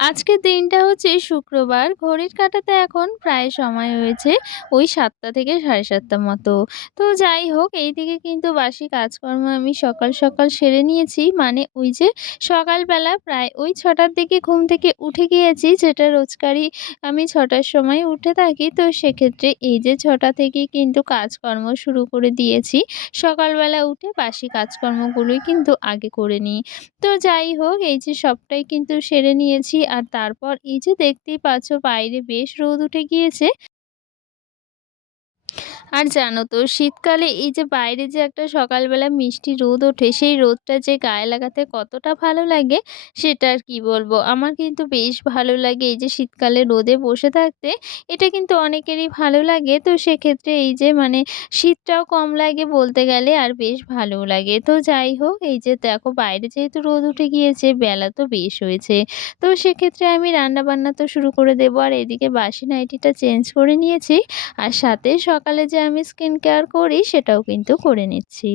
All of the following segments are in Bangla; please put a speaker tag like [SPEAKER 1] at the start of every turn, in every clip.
[SPEAKER 1] আজকের দিনটা হচ্ছে শুক্রবার। ঘড়ির কাটাতে এখন প্রায় সময় হয়েছে ওই সাতটা থেকে সাড়ে সাতটা মতো। তো যাই হোক, এই দিকে কিন্তু বাসি কাজকর্ম আমি সকাল সকাল সেরে নিয়েছি। মানে ওই যে সকালবেলা প্রায় ওই ছটার দিকে ঘুম থেকে উঠে গিয়েছি, যেটা রোজকারই আমি ছটার সময় উঠে থাকি। তো সেক্ষেত্রে এই যে ছটা থেকে কিন্তু কাজকর্ম শুরু করে দিয়েছি। সকালবেলা উঠে বাসি কাজকর্মগুলোই কিন্তু আগে করে নিই। তো যাই হোক, এই যে সবটাই কিন্তু সেরে নিয়েছি। আর তারপর এই যে দেখতেই পাচ্ছ বাইরে বেশ রোদ উঠে গিয়েছে। আর জানো তো, শীতকালে এই যে বাইরে যে একটা সকালবেলা মিষ্টি রোদ ওঠে, সেই রোদটা যে গায়ে লাগাতে কতটা ভালো লাগে সেটা আর কি বলব। আমার কিন্তু বেশ ভালো লাগে এই যে শীতকালে রোদে বসে থাকতে, এটা কিন্তু অনেকেরই ভালো লাগে। তো সেক্ষেত্রে এই যে মানে শীতটাও কম লাগে বলতে গেলে আর বেশ ভালোও লাগে। তো যাই হোক, এই যে দেখো বাইরে যেহেতু রোদ উঠে গিয়েছে, বেলা তো বেশ হয়েছে। তো সেক্ষেত্রে আমি রান্না বান্না তো শুরু করে দেবো। আর এদিকে বাসি নাইটিটা চেঞ্জ করে নিয়েছি। আর সাথে সকালে যে আমি স্কিন কেয়ার করি সেটাও কিন্তু করে নিচ্ছি।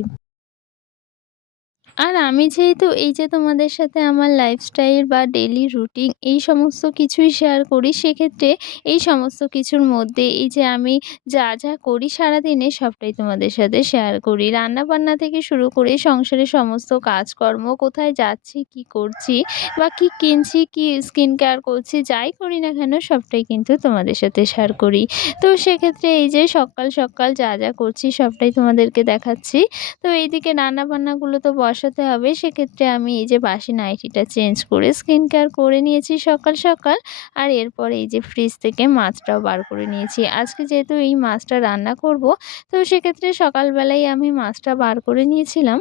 [SPEAKER 1] আর আমি যেহেতু এই যে তোমাদের সাথে আমার লাইফস্টাইল বা ডেলি রুটিন এই সমস্ত কিছুই শেয়ার করি, সেক্ষেত্রে এই সমস্ত কিছুর মধ্যে এই যে আমি যা যা করি সারাদিনে সবটাই তোমাদের সাথে শেয়ার করি। রান্না বান্না থেকে শুরু করে সংসারের সমস্ত কাজকর্ম, কোথায় যাচ্ছি, কি করছি বা কি কিনছি, কি স্কিন কেয়ার করছি, যাই করি না কেন সবটাই কিন্তু তোমাদের সাথে শেয়ার করি। তো সেক্ষেত্রে এই যে সকাল সকাল যা যা করছি সবটাই তোমাদেরকে দেখাচ্ছি। তো এইদিকে রান্না বান্নাগুলো তো বসা বসাতে হবে, সেক্ষেত্রে আমি এই যে বাসি নাইটিটা চেঞ্জ করে স্কিন কেয়ার করে নিয়েছি সকাল সকাল। আর এরপরে এই যে ফ্রিজ থেকে মাছটাও বার করে নিয়েছি। আজকে যেহেতু এই মাছটা রান্না করব, তো সেক্ষেত্রে সকালবেলায় আমি মাছটা বার করে নিয়েছিলাম।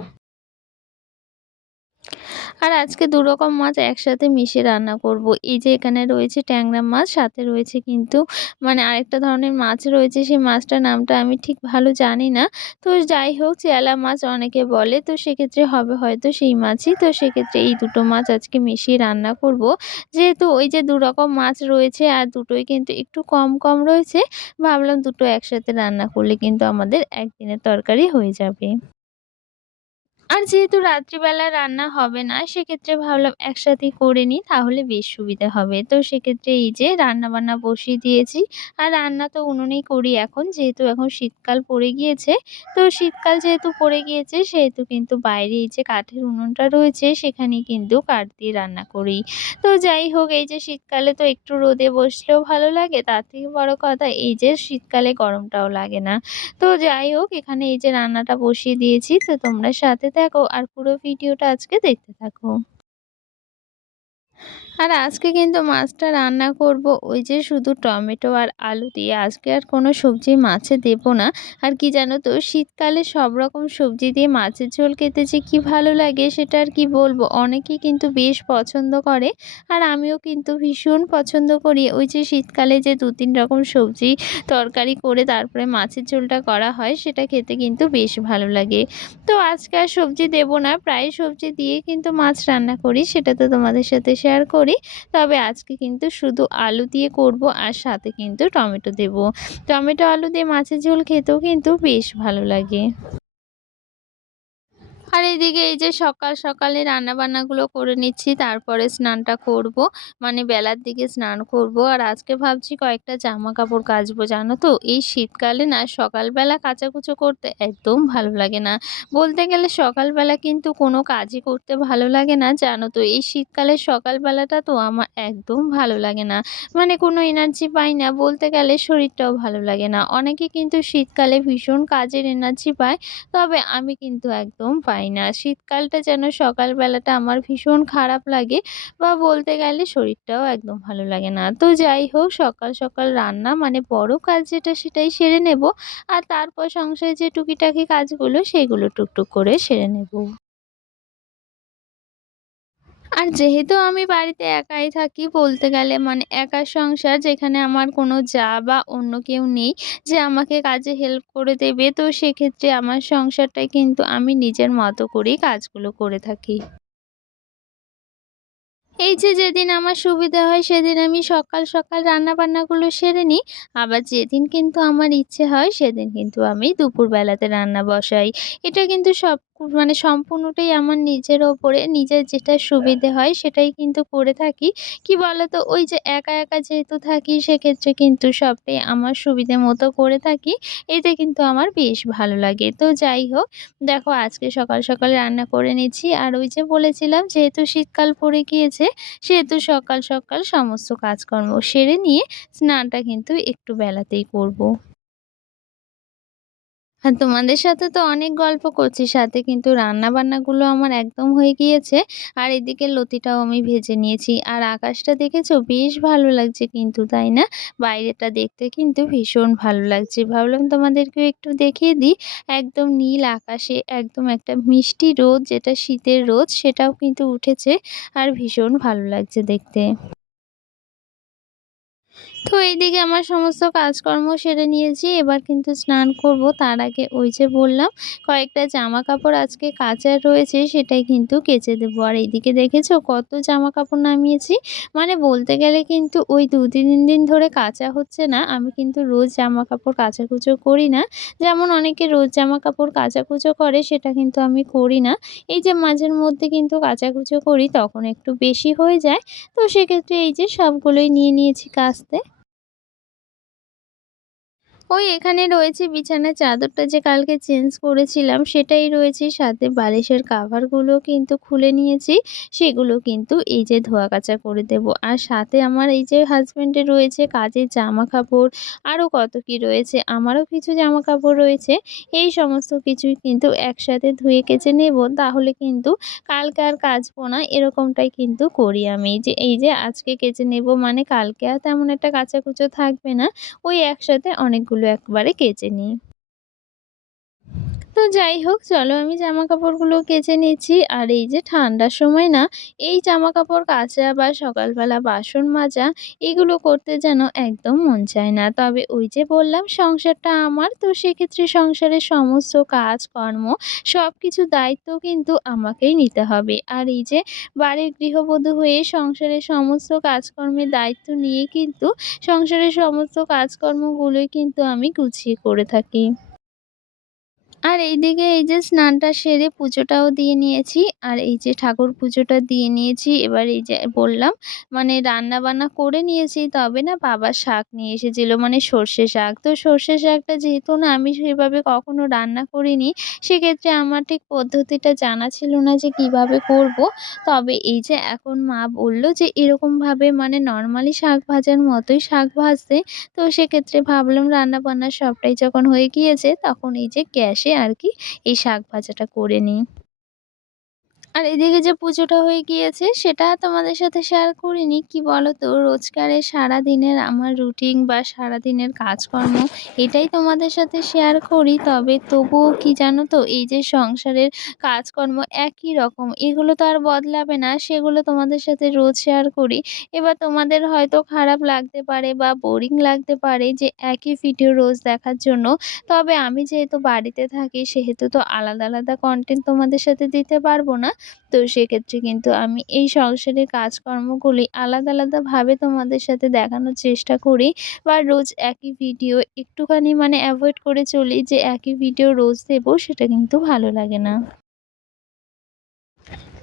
[SPEAKER 1] আর আজকে দু রকম মাছ একসাথে মিশিয়ে রান্না করব। এই যে এখানে রয়েছে ট্যাংরা মাছ, সাথে রয়েছে কিন্তু মানে আরেকটা ধরনের মাছ রয়েছে, সেই মাছটার নামটা আমি ঠিক ভালো জানি না। তো যাই হোক, চেলা মাছ অনেকে বলে, তো সেক্ষেত্রে হবে হয়তো সেই মাছই। তো সেক্ষেত্রে এই দুটো মাছ আজকে মিশিয়ে রান্না করব। যেহেতু ওই যে দু রকম মাছ রয়েছে আর দুটোই কিন্তু একটু কম কম রয়েছে, ভাবলাম দুটো একসাথে রান্না করলে কিন্তু আমাদের একদিনের তরকারি হয়ে যাবে। আর যেহেতু রাত্রিবেলা রান্না হবে না, সেক্ষেত্রে ভাবলাম একসাথেই করে নিই, তাহলে বেশ সুবিধা হবে। তো সেক্ষেত্রে এই যে রান্না বান্না বসিয়ে দিয়েছি, আর রান্না তো উনুনেই করি এখন, যেহেতু এখন শীতকাল পড়ে গিয়েছে। তো শীতকাল যেহেতু পড়ে গিয়েছে, সেহেতু কিন্তু বাইরে এই যে কাঠের উনুনটা রয়েছে, সেখানে কিন্তু কাঠ দিয়ে রান্না করি। তো যাই হোক, এই যে শীতকালে তো একটু রোদে বসলেও ভালো লাগে, তার থেকে বড় কথা এই যে শীতকালে গরমটাও লাগে না। তো যাই হোক, এখানে এই যে রান্নাটা বসিয়ে দিয়েছি, তো তোমরা সাথে দেখো আর পুরো ভিডিওটা আজকে দেখতে থাকো। আর আজকে কিন্তু মাছটা রান্না করব ওই যে শুধু টমেটো আর আলু দিয়ে। আজকে আর কোনো সবজি মাছে দেব না। আর কি জানো তো, শীতকালে সব রকম সবজি দিয়ে মাছের ঝোল খেতে যে কী ভালো লাগে সেটা আর কি বলব। অনেকেই কিন্তু বেশ পছন্দ করে আর আমিও কিন্তু ভীষণ পছন্দ করি। ওই যে শীতকালে যে দু তিন রকম সবজি তরকারি করে তারপরে মাছের ঝোলটা করা হয়, সেটা খেতে কিন্তু বেশ ভালো লাগে। তো আজকে আর সবজি দেব না, প্রায় সবজি দিয়ে কিন্তু মাছ রান্না করি, সেটা তো তোমাদের সাথে শেয়ার করি। করি। তবে আজকে কিন্তু শুধু আলু দিয়ে করব আর সাথে কিন্তু টমেটো দেব। টমেটো, আলু দিয়ে মাছের ঝোল খেতেও কিন্তু বেশ ভালো লাগে। আর এদিকে এই যে সকাল সকালে রান্না বান্নাগুলো করে নিচ্ছি, তারপরে স্নানটা করব। মানে বেলার দিকে স্নান করব। আর আজকে ভাবছি কয়েকটা জামা কাপড় কাচবো, জানো তো? এই শীতকালে না সকালবেলা কাচাকুচো করতে একদম ভালো লাগে না। বলতে গেলে সকালবেলা কিন্তু কোনো কাজই করতে ভালো লাগে না, জানো তো? এই শীতকালে সকালবেলাটা তো আমার একদম ভালো লাগে না। মানে কোনো এনার্জি পাই না, বলতে গেলে শরীরটাও ভালো লাগে না। অনেকে কিন্তু শীতকালে ভীষণ কাজের এনার্জি পায়, তবে আমি কিন্তু একদম পাই পাই না। শীতকালটা যেন সকালবেলাটা আমার ভীষণ খারাপ লাগে বা বলতে গেলে শরীরটাও একদম ভালো লাগে না। তো যাই হোক, সকাল সকাল রান্না মানে বড় কাজ যেটা সেটাই সেরে নেব। আর তারপর সংসারে যে টুকিটাকি কাজগুলো সেগুলো টুকটুক করে সেরে নেব। আর যেহেতু আমি বাড়িতে একাই থাকি, বলতে গেলে মানে একা সংসার যেখানে আমার কোনো যা বা অন্য কেউ নেই যে আমাকে কাজে হেল্প করে দেবে, তো সেক্ষেত্রে আমার সংসারটাই কিন্তু আমি নিজের মতো করেই কাজগুলো করে থাকি। এই যে যেদিন আমার সুবিধা হয় সেদিন আমি সকাল সকাল রান্না বান্নাগুলো সেরে নিই, আবার যেদিন কিন্তু আমার ইচ্ছে হয় সেদিন কিন্তু আমি দুপুরবেলাতে রান্না বসাই। এটা কিন্তু সব মানে সম্পূর্ণটাই আমার নিজের ওপরে, নিজের যেটা সুবিধে হয় সেটাই কিন্তু করে থাকি। কি বলতো? ওই যে একা একা যেহেতু থাকি, সেক্ষেত্রে কিন্তু সবটাই আমার সুবিধে মতো করে থাকি। এতে কিন্তু আমার বেশ ভালো লাগে। তো যাই হোক, দেখো আজকে সকাল সকাল রান্না করে নিচ্ছি। আর ওই যে বলেছিলাম, যেহেতু শীতকাল পড়ে গিয়েছে, সেহেতু সকাল সকাল সমস্ত কাজকর্ম সেরে নিয়ে স্নানটা কিন্তু একটু বেলাতেই করব। আর তোমাদের সাথে তো অনেক গল্প করছি, সাথে কিন্তু রান্না বান্নাগুলো আমার একদম হয়ে গিয়েছে। আর এদিকে লতিটাও আমি ভেজে নিয়েছি। আর আকাশটা দেখেছ? বেশ ভালো লাগছে কিন্তু, তাই না? বাইরেটা দেখতে কিন্তু ভীষণ ভালো লাগছে। ভাবলাম তোমাদেরকেও একটু দেখিয়ে দিই। একদম নীল আকাশে একদম একটা মিষ্টি রোদ, যেটা শীতের রোদ, সেটাও কিন্তু উঠেছে। আর ভীষণ ভালো লাগছে দেখতে। তো এইদিকে আমার সমস্ত কাজকর্ম সেরে নিয়েছি। এবার কিন্তু স্নান করব। তার আগে ওই যে বললাম, কয়েকটা জামা কাপড় আজকে কাচার রয়েছে, সেটাই কিন্তু কেচে দেবো। আর এইদিকে দেখেছ কত জামা কাপড় নামিয়েছি? মানে বলতে গেলে কিন্তু ওই দু তিন দিন ধরে কাচা হচ্ছে না। আমি কিন্তু রোজ জামা কাপড় কাচাকুচো করি না। যেমন অনেকে রোজ জামা কাপড় কাচাকুচো করে, সেটা কিন্তু আমি করি না। এই যে মাঝের মধ্যে কিন্তু কাচাকুচো করি, তখন একটু বেশি হয়ে যায়। তো সেক্ষেত্রে এই যে সবগুলোই নিয়ে নিয়েছি কাচতে। ওই এখানে রয়েছে বিছানার চাদরটা যে কালকে চেঞ্জ করেছিলাম, সেটাই রয়েছে। সাথে বালিশের কাভারগুলো কিন্তু খুলে নিয়েছি, সেগুলো কিন্তু এই যে ধোয়া কাচা করে দেব। আর সাথে আমার এই যে হাজব্যান্ডের রয়েছে কাজের জামা কাপড় আরও কত কি রয়েছে, আমারও কিছু জামা কাপড় রয়েছে, এই সমস্ত কিছুই কিন্তু একসাথে ধুয়ে কেচে নেব। তাহলে কিন্তু কালকে আর কাচবো না, এরকমটাই কিন্তু করি আমি। যে এই যে আজকে কেচে নেব মানে কালকে আর তেমন একটা কাচাকুচো থাকবে না, ওই একসাথে অনেকগুলো একবারে কেচে নিই। তো যাই হোক, চলো আমি জামা কাপড়গুলো কেচে নিচ্ছি। আর এই যে ঠান্ডার সময় না, এই জামা কাপড় কাচা বা সকালবেলা বাসন মাজা, এগুলো করতে যেন একদম মন চায় না। তবে ওই যে বললাম, সংসারটা আমার, তো সেক্ষেত্রে সংসারের সমস্ত কাজ কর্ম সব কিছু দায়িত্ব কিন্তু আমাকেই নিতে হবে। আর এই যে বাড়ির গৃহবধূ হয়ে সংসারের সমস্ত কাজকর্মের দায়িত্ব নিয়ে কিন্তু সংসারের সমস্ত কাজকর্মগুলোই কিন্তু আমি গুছিয়ে করে থাকি। আর এইদিকে এই যে স্নানটা সেরে পুজোটাও দিয়ে নিয়েছি, আর এই যে ঠাকুর পুজোটা দিয়ে নিয়েছি, এবার এই যে বললাম মানে রান্না বান্না করে নিয়েছি, তবে না বাবা শাক নিয়ে এসেছিল মানে সর্ষে শাক। তো সর্ষে শাকটা যেহেতু না আমি সেভাবে কখনো রান্না করিনি, সেক্ষেত্রে আমার ঠিক পদ্ধতিটা জানা ছিল না যে কীভাবে করব। তবে এই যে এখন মা বলল যে এরকমভাবে মানে নর্মালি শাক ভাজার মতোই শাক ভাজতে, তো সেক্ষেত্রে ভাবলাম রান্না বান্না সবটাই যখন হয়ে গিয়েছে, তখন এই যে গ্যাসে আর কি এই শাক ভাজাটা করে নিই। আর এদিকে যে পুজোটা হয়ে গিয়েছে, সেটা তোমাদের সাথে শেয়ার করিনি। কি বলো তো রোজগারের সারাদিনের আমার রুটিন বা সারাদিনের কাজকর্ম, এটাই তোমাদের সাথে শেয়ার করি। তবে তবুও কি জানো তো, এই যে সংসারের কাজকর্ম একই রকম, এগুলো তো আর বদলাবে না, সেগুলো তোমাদের সাথে রোজ শেয়ার করি। এবার তোমাদের হয়তো খারাপ লাগতে পারে বা বোরিং লাগতে পারে যে একই ভিডিও রোজ দেখার জন্য। তবে আমি যেহেতু বাড়িতে থাকি, সেহেতু তো আলাদা আলাদা কন্টেন্ট তোমাদের সাথে দিতে পারব না। তো সেক্ষেত্রে কিন্তু আমি এই সংসারের কাজকর্মগুলি আলাদা আলাদাভাবে তোমাদের সাথে দেখানোর চেষ্টা করি বা রোজ একই ভিডিও একটুখানি মানে অ্যাভয়েড করে চলি যে একই ভিডিও রোজ দেবো, সেটা কিন্তু ভালো লাগে না।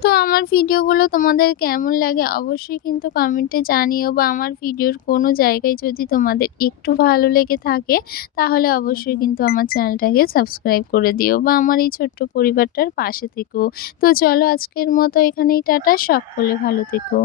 [SPEAKER 1] তো আমার ভিডিওগুলো তোমাদের কেমন লাগে অবশ্যই কিন্তু কমেন্টে জানিও বা আমার ভিডিওর কোনো জায়গায় যদি তোমাদের একটু ভালো লেগে থাকে তাহলে অবশ্যই কিন্তু আমার চ্যানেলটাকে সাবস্ক্রাইব করে দিও বা আমার এই ছোট্ট পরিবারটার পাশে থেকো। তো চলো আজকের মতো এখানেই টাটা সকলে ভালো থেকো।